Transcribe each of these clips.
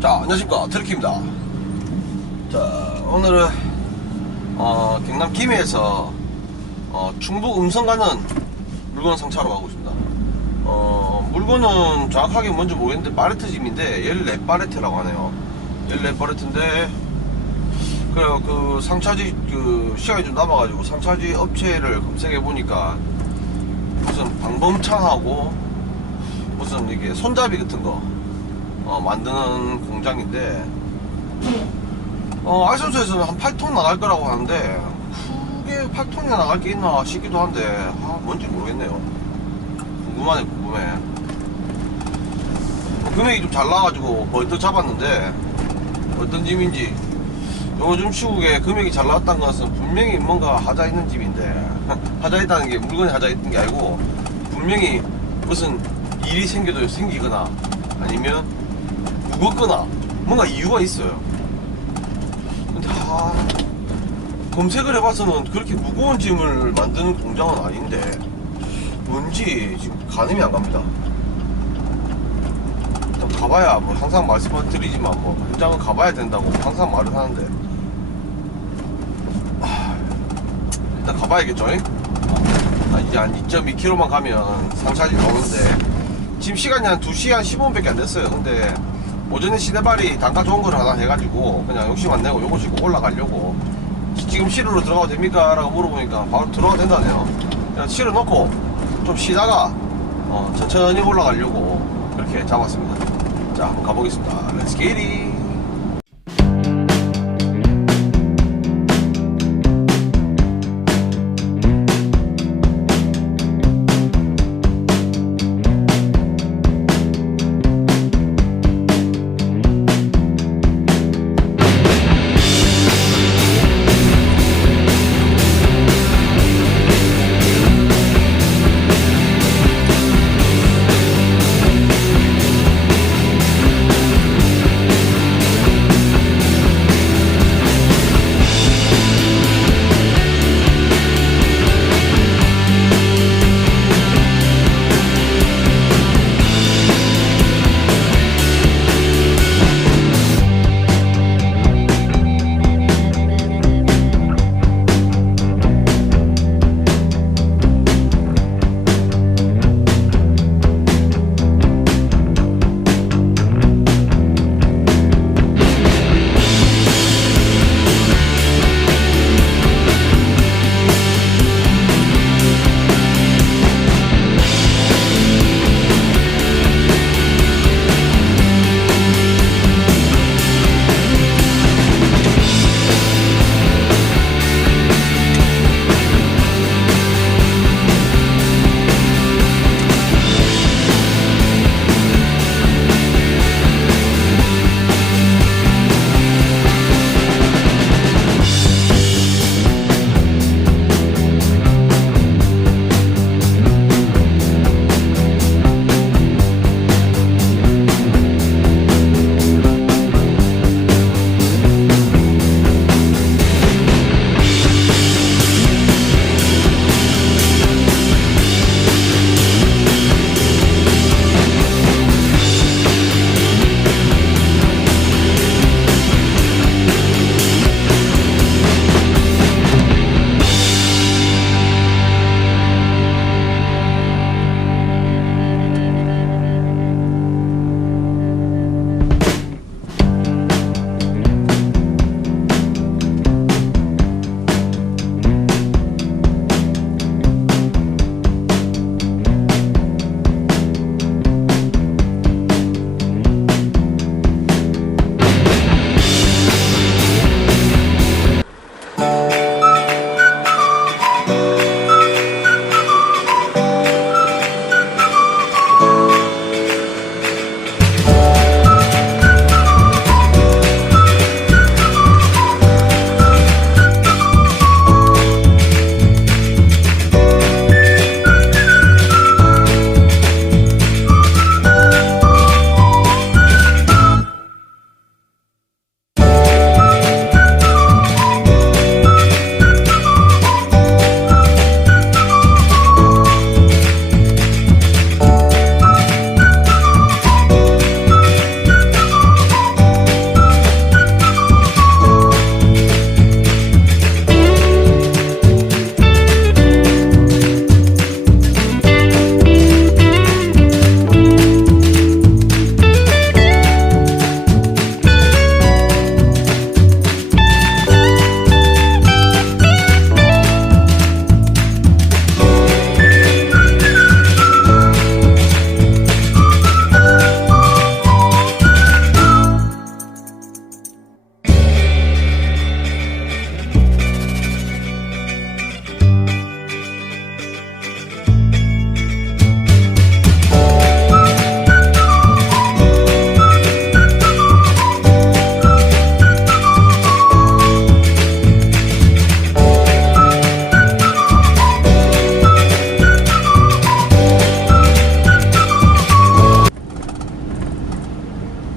자, 안녕하십니까. 트리키입니다. 자, 오늘은, 어, 경남 김해에서, 어, 충북 음성 가는 물건 상차로 가고 있습니다. 어, 물건은 정확하게 뭔지 모르겠는데, 파레트 짐인데, 14파레트라고 하네요. 14파레트인데, 그래요, 그, 상차지, 그, 시간이 좀 남아가지고, 상차지 업체를 검색해 보니까, 무슨 방범창하고, 무슨 이게 손잡이 같은 거, 어, 만드는 공장인데 어, 아이선수에서는 한 8톤 나갈 거라고 하는데 그게 8톤이 나갈 게 있나 싶기도 한데 아, 뭔지 모르겠네요. 궁금하네 궁금해. 어, 금액이 좀 잘 나와가지고 벌떡 잡았는데 어떤 집인지 요즘 시국에 금액이 잘 나왔다는 것은 분명히 뭔가 하자 있는 집인데 하자 있다는 게 물건이 하자 있는 게 아니고 분명히 무슨 일이 생겨도 생기거나 아니면 무겁거나 뭔가 이유가 있어요. 근데 아, 검색을 해봐서는 그렇게 무거운 짐을 만드는 공장은 아닌데 뭔지 지금 가늠이 안 갑니다. 가봐야 뭐 항상 말씀을 드리지만 뭐 현장은 가봐야 된다고 항상 말을 하는데 아, 일단 가봐야겠죠? 잉? 아, 이제 한 2.2km만 가면 상차지 나오는데 지금 시간이 한 2시간 15분밖에 안 됐어요. 근데 오전에 시내발이 단가 좋은 걸 하나 해가지고 그냥 욕심 안 내고 요거 싣고 올라가려고 지금 실으로 들어가도 됩니까? 라고 물어보니까 바로 들어가도 된다네요. 그냥 실어 놓고 좀 쉬다가 어, 천천히 올라가려고 그렇게 잡았습니다. 자, 한번 가보겠습니다.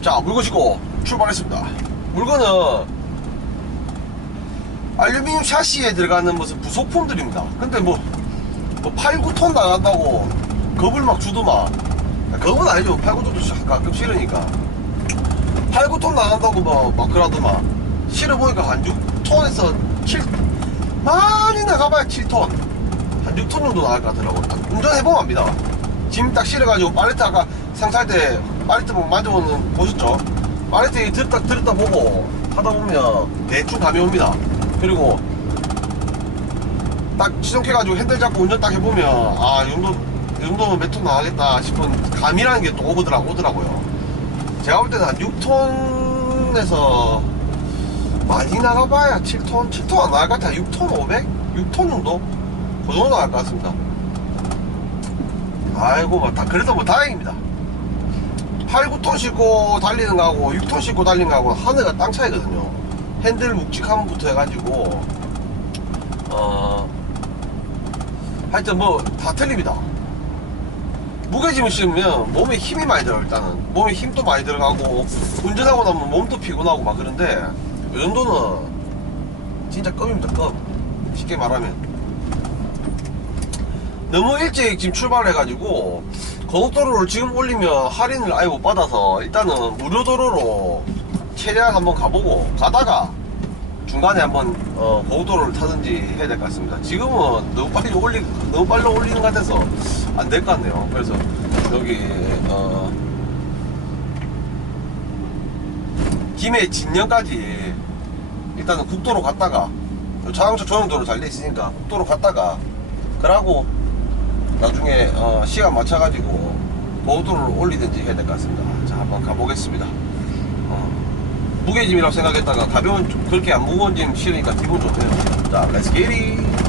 자 물고시고 출발했습니다. 물건은 알루미늄 샤시에 들어가는 무슨 부속품들입니다. 근데 뭐, 뭐 8, 9톤 나간다고 겁을 막 주더만. 겁은 아니죠. 8, 9톤도 가끔 싫으니까. 8, 9톤 나간다고 뭐, 막 그러더만. 실어보니까 한 6톤에서 7 많이 나가봐야 7톤. 한 6톤 정도 나갈 것 같더라고요 운전해보면 압니다. 짐 딱 실어가지고 빨래 아까 상차할 때 팔레트 뭐 만져보는 보셨죠? 팔레트 들었다 들었다 보고 하다 보면 대충 감이 옵니다. 그리고 딱 시동해가지고 핸들 잡고 운전 딱 해보면 아, 이 정도, 이 정도면 몇 톤 나가겠다 싶은 감이라는 게 또 오더라, 오더라고요. 제가 볼 때는 한 6톤에서 많이 나가봐야 7톤? 7톤 안 나갈 것 같아요. 6톤 500? 6톤 정도? 그 정도 나갈 것 같습니다. 아이고, 뭐, 다, 그래도 뭐 다행입니다. 8, 9톤 싣고 달리는 거하고 6톤 싣고 달리는 거하고 하늘과 땅 차이거든요. 핸들 묵직함부터 해가지고, 어, 하여튼 뭐, 다 틀립니다. 무게짐을 싣으면 몸에 힘이 많이 들어요, 일단은. 몸에 힘도 많이 들어가고, 운전하고 나면 몸도 피곤하고 막 그런데, 이 정도는 진짜 껌입니다, 껌. 쉽게 말하면. 너무 일찍 지금 출발을 해가지고 고속도로를 지금 올리면 할인을 아예 못 받아서 일단은 무료도로로 최대한 한번 가보고 가다가 중간에 한번 어, 고속도로를 타든지 해야 될 것 같습니다. 지금은 너무 빨리 올리 너무 빨리 올리는 것 같아서 안 될 것 같네요. 그래서 여기 어, 김해 진영까지 일단은 국도로 갔다가 자동차 전용도로 잘 돼 있으니까 국도로 갔다가 그러고 나중에 어, 시간 맞춰가지고 고속도로를 올리든지 해야 될 것 같습니다. 자 한번 가보겠습니다. 어, 무게짐이라고 생각했다가 가벼운 좀 그렇게 안 무거운 짐 실으니까 기분 좋네요. 자, 렛츠 기릿!